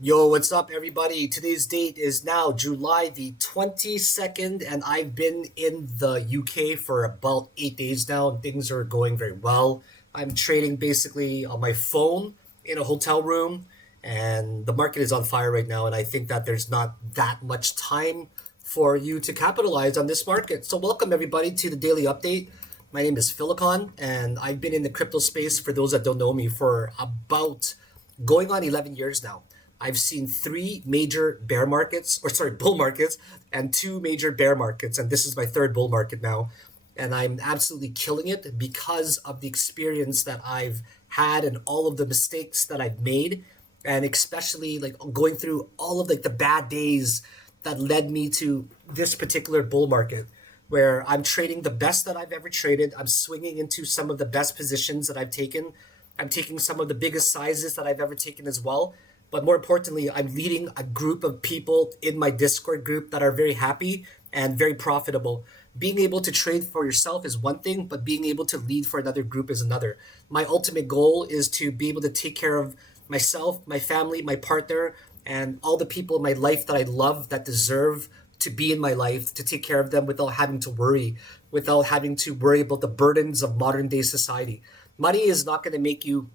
Yo, what's up, everybody? Today's date is now July the 22nd, and I've been in the UK for about 8 days now, and things are going very well. I'm trading basically on my phone in a hotel room, and the market is on fire right now, and I think that there's not that much time for you to capitalize on this market. So, welcome, everybody, to the daily update. My name is Philakone, and I've been in the crypto space, for those that don't know me, for about going on 11 years now. I've seen three major bear markets, or sorry, bull markets, and two major bear markets. And this is my third bull market now. And I'm absolutely killing it because of the experience that I've had and all of the mistakes that I've made. And especially like going through all of like the bad days that led me to this particular bull market where I'm trading the best that I've ever traded. I'm swinging into some of the best positions that I've taken. I'm taking some of the biggest sizes that I've ever taken as well. But more importantly, I'm leading a group of people in my Discord group that are very happy and very profitable. Being able to trade for yourself is one thing, but being able to lead for another group is another. My ultimate goal is to be able to take care of myself, my family, my partner, and all the people in my life that I love that deserve to be in my life, to take care of them without having to worry, without having to worry about the burdens of modern day society. Money is not going to make you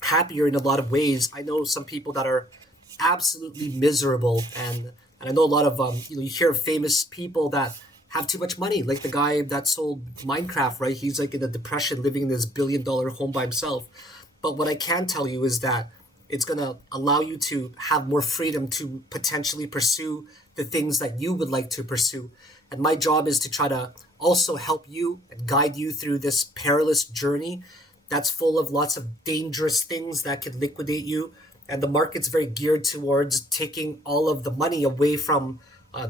happier in a lot of ways. I know some people that are absolutely miserable, and I know a lot of you hear of famous people that have too much money, like the guy that sold Minecraft, right? He's like in a depression, living in this $1 billion home by himself. But what I can tell you is that it's going to allow you to have more freedom to potentially pursue the things that you would like to pursue. And my job is to try to also help you and guide you through this perilous journey that's full of lots of dangerous things that could liquidate you. And the market's very geared towards taking all of the money away from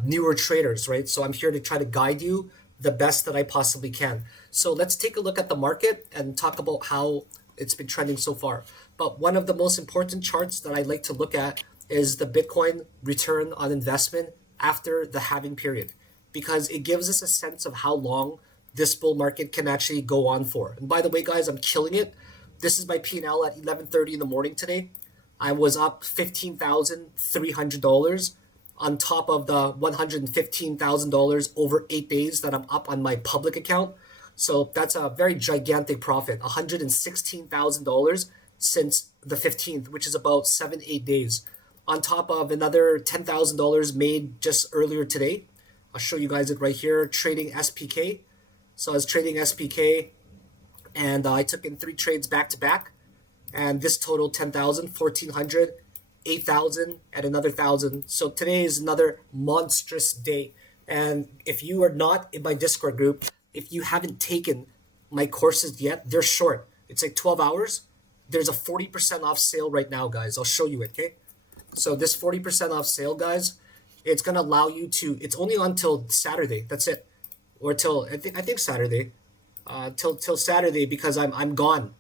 newer traders, right? So I'm here to try to guide you the best that I possibly can. So let's take a look at the market and talk about how it's been trending so far. But one of the most important charts that I like to look at is the Bitcoin return on investment after the halving period, because it gives us a sense of how long this bull market can actually go on for. And by the way, guys, I'm killing it. This is my P&L at 11:30 in the morning today. I was up $15,300 on top of the $115,000 over 8 days that I'm up on my public account. So that's a very gigantic profit, $116,000 since the 15th, which is about 7, 8 days. On top of another $10,000 made just earlier today. I'll show you guys it right here, trading SPK. So I was trading SPK, and I took in three trades back to back, and this totaled 10,000, 1,400, 8,000, and another 1,000. So today is another monstrous day. And if you are not in my Discord group, if you haven't taken my courses yet, they're short. It's like 12 hours. There's a 40% off sale right now, guys. I'll show you it, okay? So this 40% off sale, guys, it's gonna allow you to. It's only until Saturday. That's it, or till I think Saturday, till Saturday, because I'm gone.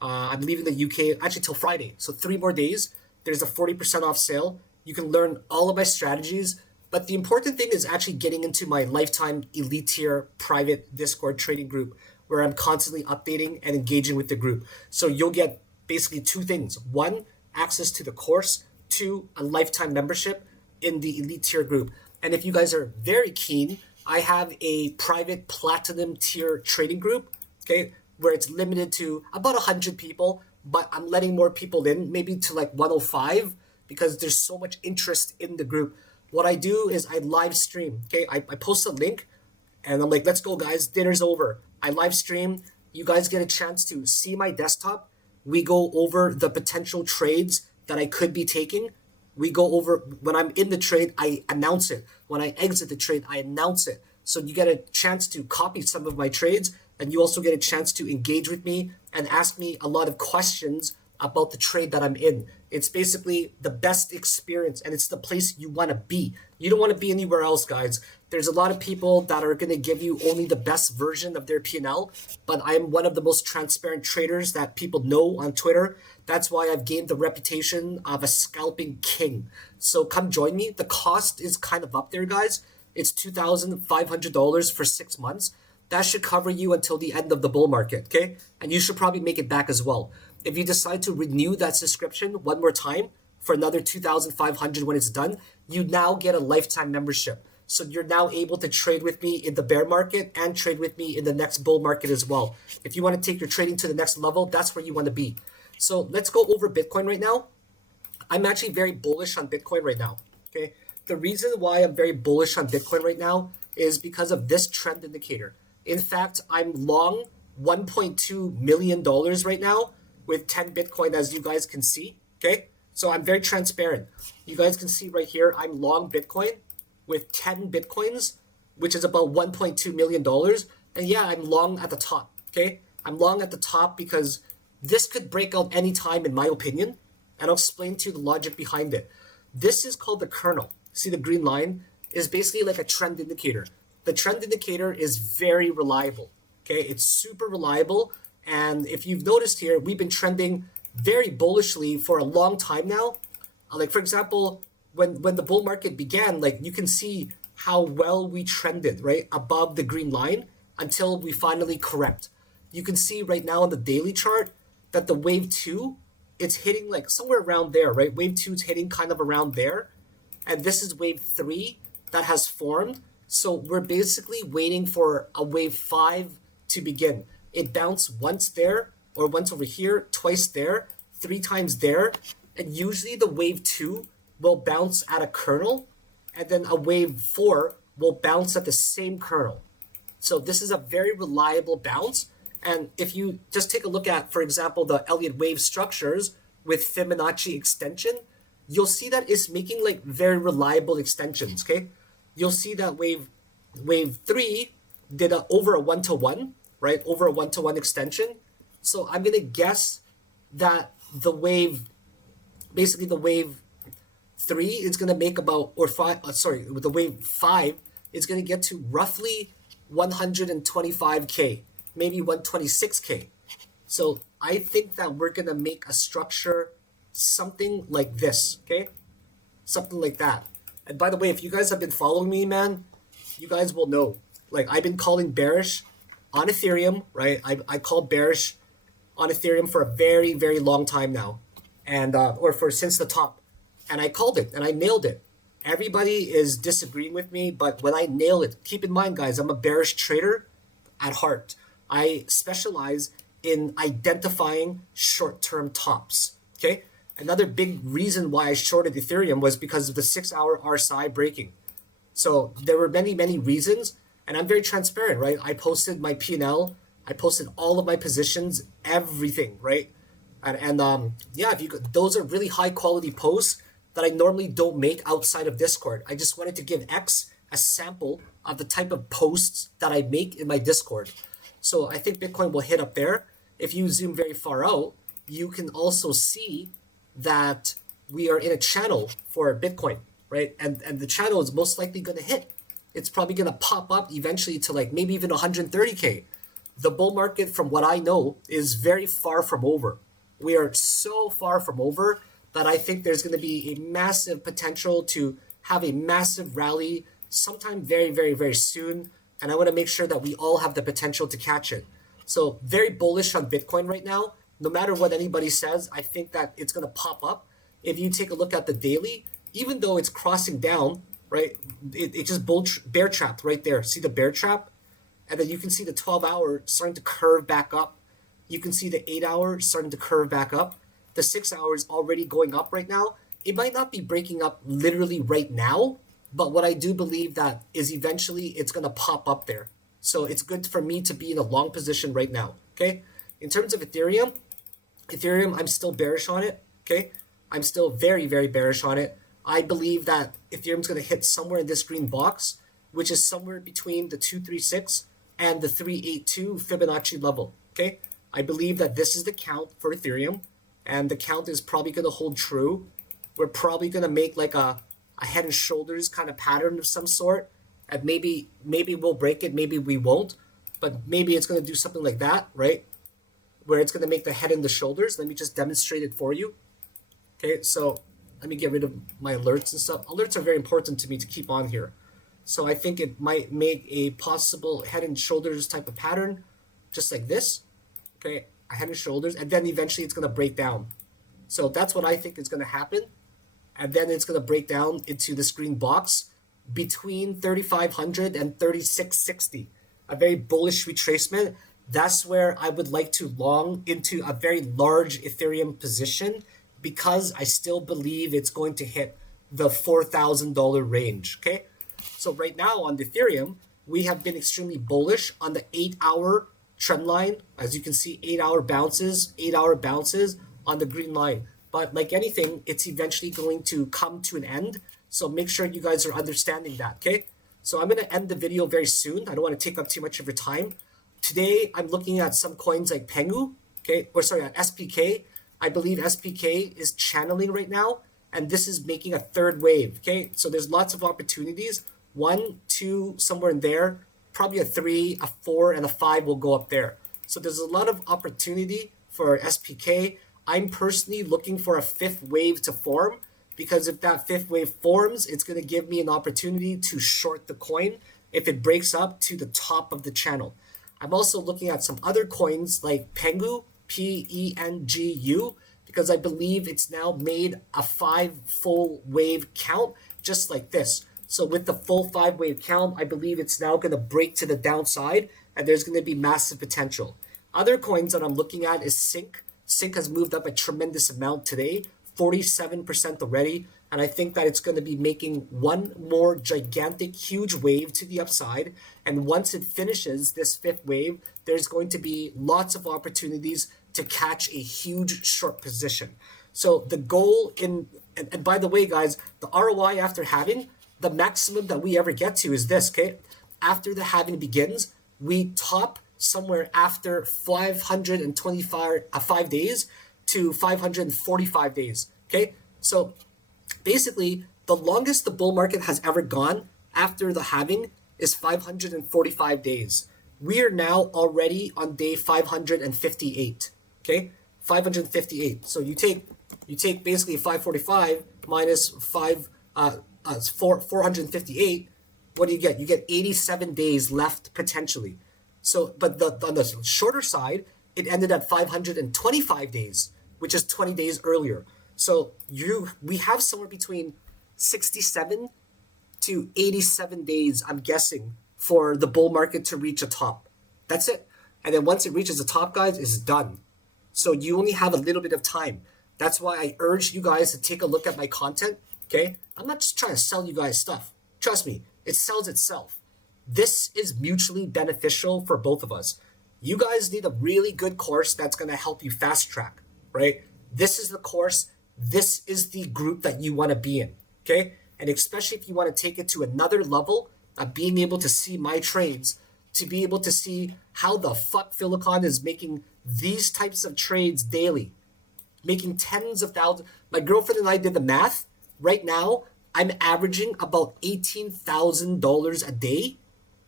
I'm leaving the UK actually till Friday. So 3 more days. There's a 40% off sale. You can learn all of my strategies. But the important thing is actually getting into my lifetime elite tier private Discord trading group where I'm constantly updating and engaging with the group. So you'll get basically two things. One, access to the course. Two, a lifetime membership in the elite tier group. And if you guys are very keen, I have a private platinum tier trading group, okay, where it's limited to about 100 people, but I'm letting more people in, maybe to like 105, because there's so much interest in the group. What I do is I live stream, okay? I post a link and I'm like, let's go, guys, dinner's over. I live stream. You guys get a chance to see my desktop. We go over the potential trades that I could be taking. We go over when I'm in the trade, I announce it. When I exit the trade, I announce it. So you get a chance to copy some of my trades, and you also get a chance to engage with me and ask me a lot of questions about the trade that I'm in. It's basically the best experience, and it's the place you want to be. You don't want to be anywhere else, guys. There's a lot of people that are going to give you only the best version of their P&L, but I'm one of the most transparent traders that people know on Twitter. That's why I've gained the reputation of a scalping king. So come join me. The cost is kind of up there, guys. It's $2,500 for 6 months. That should cover you until the end of the bull market, okay? And you should probably make it back as well. If you decide to renew that subscription one more time for another 2,500 when it's done, you now get a lifetime membership. So you're now able to trade with me in the bear market and trade with me in the next bull market as well. If you want to take your trading to the next level, that's where you want to be. So let's go over Bitcoin right now. I'm actually very bullish on Bitcoin right now. Okay. The reason why I'm very bullish on Bitcoin right now is because of this trend indicator. In fact, I'm long $1.2 million right now with 10 Bitcoin, as you guys can see. Okay. So I'm very transparent. You guys can see right here, I'm long Bitcoin with 10 Bitcoins, which is about $1.2 million. And yeah, I'm long at the top. Okay. I'm long at the top because this could break out anytime, in my opinion. And I'll explain to you the logic behind it. This is called the kernel. See the green line is basically like a trend indicator. The trend indicator is very reliable. Okay, it's super reliable. And if you've noticed here, we've been trending very bullishly for a long time now. Like for example, when the bull market began, like you can see how well we trended, right? Above the green line until we finally correct. You can see right now on the daily chart that the wave two, it's hitting like somewhere around there, right? Wave two is hitting kind of around there. And this is wave three that has formed. So we're basically waiting for a wave five to begin. It bounced once there or once over here, twice there, three times there. And usually the wave two will bounce at a kernel, and then a wave four will bounce at the same kernel. So this is a very reliable bounce. And if you just take a look at, for example, the Elliott wave structures with Fibonacci extension, you'll see that it's making like very reliable extensions. Okay, you'll see that wave three did over a 1-to-1, right? Over a 1-to-1 extension. So I'm gonna guess that the wave three is gonna make about, or five. With the wave five, it's gonna get to roughly 125K, maybe 126K. So I think that we're gonna make a structure something like this, okay? Something like that. And by the way, if you guys have been following me, man, you guys will know. Like I've been calling bearish on Ethereum, right? I called bearish on Ethereum for a very, very long time now, and or for since the top, and I called it and I nailed it. Everybody is disagreeing with me, but when I nail it, keep in mind, guys, I'm a bearish trader at heart. I specialize in identifying short-term tops. Okay. Another big reason why I shorted Ethereum was because of the 6-hour RSI breaking. So there were many, many reasons, and I'm very transparent, right? I posted my P&L, I posted all of my positions, everything, right? And yeah, if you those are really high quality posts that I normally don't make outside of Discord. I just wanted to give X a sample of the type of posts that I make in my Discord. So I think Bitcoin will hit up there. If you zoom very far out, you can also see that we are in a channel for Bitcoin, right? And the channel is most likely going to hit. It's probably going to pop up eventually to like maybe even 130K. The bull market, from what I know, is very far from over. We are so far from over that I think there's going to be a massive potential to have a massive rally sometime very, very, very soon. And I want to make sure that we all have the potential to catch it. So very bullish on Bitcoin right now. No matter what anybody says, I think that it's going to pop up. If you take a look at the daily, even though it's crossing down, right, it just bear trapped right there. See the bear trap? And then you can see the 12-hour starting to curve back up. You can see the 8-hour starting to curve back up. The 6-hour is already going up right now. It might not be breaking up literally right now, but what I do believe that is eventually it's going to pop up there. So it's good for me to be in a long position right now, okay? In terms of Ethereum, I'm still bearish on it, okay? I'm still very, very bearish on it. I believe that Ethereum's going to hit somewhere in this green box, which is somewhere between the 236 and the 382 Fibonacci level, okay? I believe that this is the count for Ethereum, and the count is probably going to hold true. We're probably going to make like a head and shoulders kind of pattern of some sort, and maybe we'll break it, maybe we won't, but maybe it's going to do something like that, right? Where it's going to make the head and the shoulders. Let me just demonstrate it for you. Okay, so let me get rid of my alerts and stuff. Alerts are very important to me to keep on here. So I think it might make a possible head and shoulders type of pattern, just like this. Okay, a head and shoulders, and then eventually it's going to break down. So that's what I think is going to happen. and then it's going to break down into this green box between 3,500 and 3,660. A very bullish retracement. That's where I would like to long into a very large Ethereum position because I still believe it's going to hit the $4,000 range. Okay. So right now on the Ethereum, we have been extremely bullish on the 8-hour trend line. As you can see, 8-hour bounces, 8-hour bounces on the green line. But like anything, it's eventually going to come to an end. So make sure you guys are understanding that, okay? So I'm going to end the video very soon. I don't want to take up too much of your time. Today, I'm looking at some coins like Pengu, okay? Or sorry, SPK. I believe SPK is channeling right now, and this is making a third wave, okay? So there's lots of opportunities. 1, 2, somewhere in there. Probably a 3, a 4, and a 5 will go up there. So there's a lot of opportunity for SPK. I'm personally looking for a fifth wave to form because if that fifth wave forms, it's going to give me an opportunity to short the coin if it breaks up to the top of the channel. I'm also looking at some other coins like Pengu, Pengu, because I believe it's now made a 5 full wave count just like this. So with the full 5 wave count, I believe it's now going to break to the downside and there's going to be massive potential. Other coins that I'm looking at is Sync. Sync has moved up a tremendous amount today, 47% already. And I think that it's going to be making one more gigantic, huge wave to the upside. And once it finishes this fifth wave, there's going to be lots of opportunities to catch a huge short position. So the goal and by the way, guys, the ROI after halving, the maximum that we ever get to is this, okay? After the halving begins, we top somewhere after 525 days to 545 days, okay? So basically, the longest the bull market has ever gone after the halving is 545 days. We are now already on day 558, okay? 558. So you take basically 545 minus 458. What do you get? You get 87 days left potentially. So, but on the shorter side, it ended at 525 days, which is 20 days earlier. So we have somewhere between 67 to 87 days, I'm guessing, for the bull market to reach a top. That's it. And then once it reaches the top, guys, it's done. So you only have a little bit of time. That's why I urge you guys to take a look at my content, okay? I'm not just trying to sell you guys stuff. Trust me, it sells itself. This is mutually beneficial for both of us. You guys need a really good course that's going to help you fast track, right? This is the course. This is the group that you want to be in, okay? And especially if you want to take it to another level of being able to see my trades, to be able to see how the fuck Philakone is making these types of trades daily, making tens of thousands. My girlfriend and I did the math. Right now, I'm averaging about $18,000 a day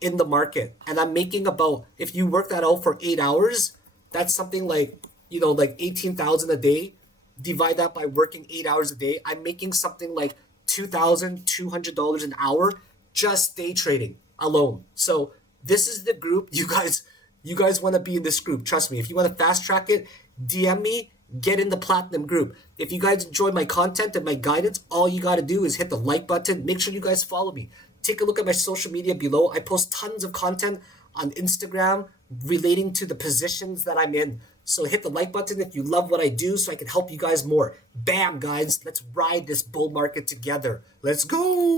in the market. And I'm making about, if you work that out for 8 hours, that's something like, like 18,000 a day. Divide that by working 8 hours a day. I'm making something like $2,200 an hour just day trading alone. So this is the group you guys want to be in this group. Trust me. If you want to fast track it, DM me, get in the platinum group. If you guys enjoy my content and my guidance, all you got to do is hit the like button. Make sure you guys follow me. Take a look at my social media below. I post tons of content on Instagram relating to the positions that I'm in. So hit the like button if you love what I do so I can help you guys more. Bam, guys. Let's ride this bull market together. Let's go.